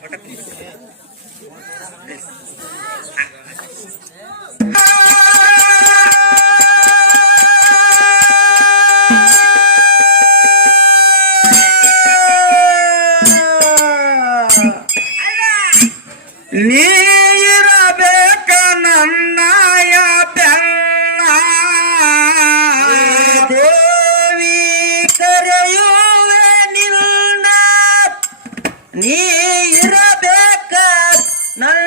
হঠাৎ ನೀ ಇರಬೇಕ. ನನ್ನ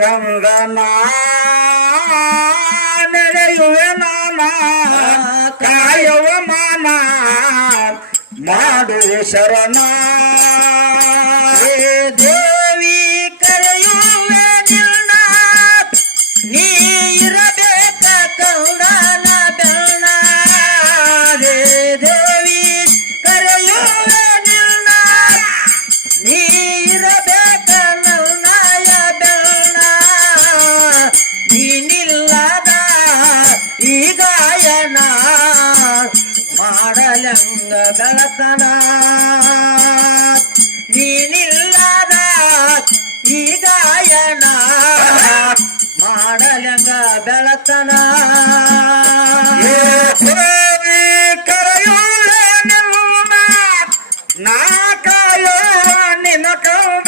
ಕಾಯಕಂಗನ ನೆನೆಯುವೆ ನಾನ ಕಾಯುವ ಮಾನ, ಮಾಡುವ ಶರಣ. ದೇವಿ, ಕರೆಯುವೆ ನಿನ್ನ, ನೀ ಇರಬೇಕ ಕೌಡನ ರೇ ದೇವಿ, ಕರೆಯುವೆ ಬೆಳತನ ನೀನಿಲ್ಲದ ಈ ಗಾಯನ. ಮಾಡಲಂಗ ಬೆಳತನ. ಕರೆಯುವೆ ನಿನ್ನ. ಕಾಯೋ ನಿನ್ನ ಕೌಡನ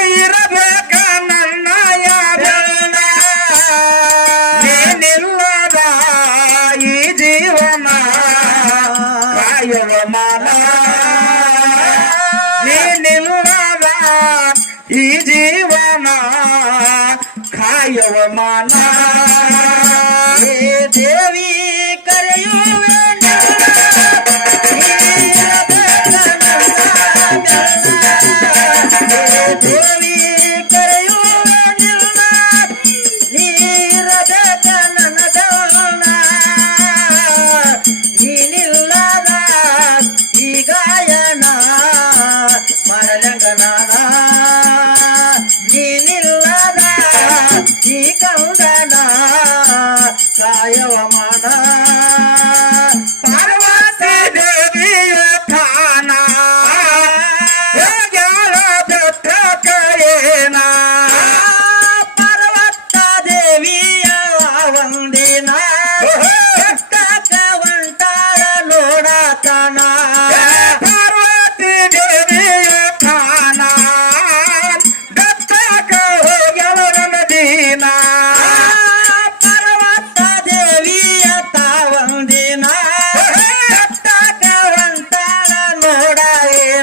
દેવ માના. હે દેવી કર્યું గౌడనా సాయవమానా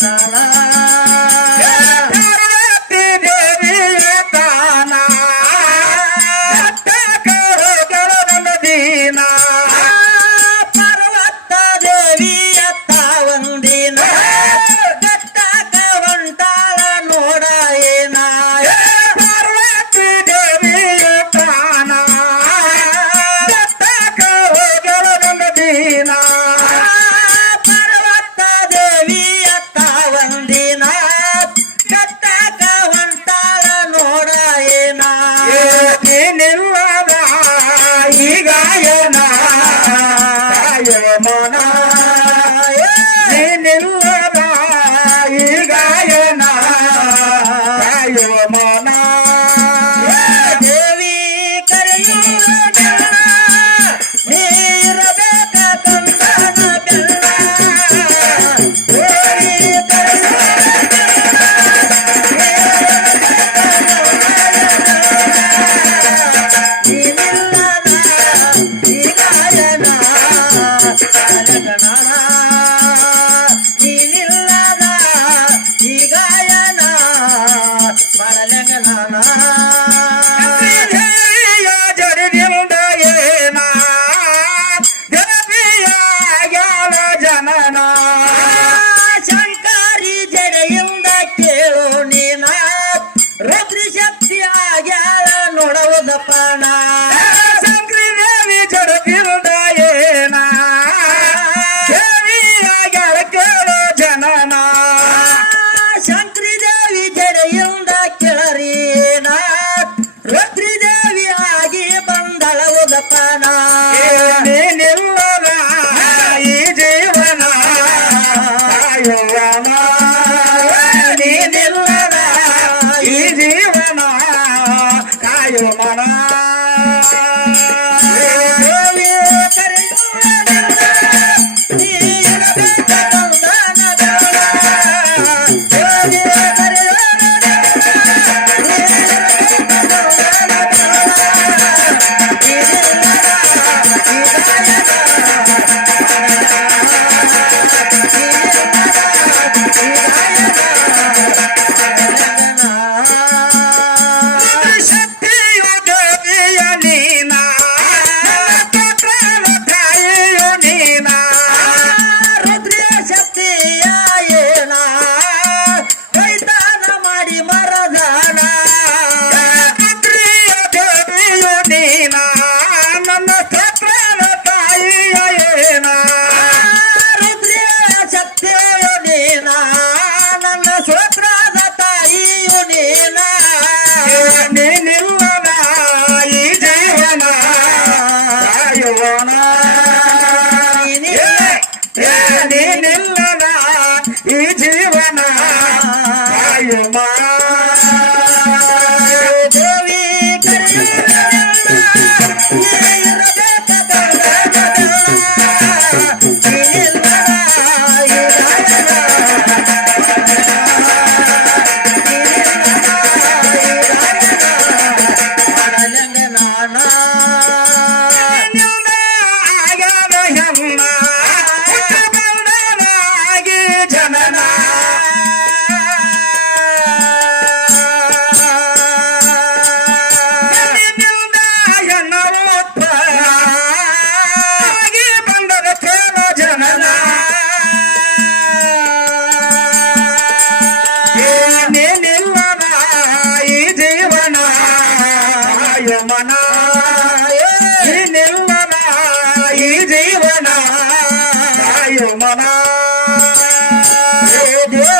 la la జగనానా Yeah. Hey, you're man.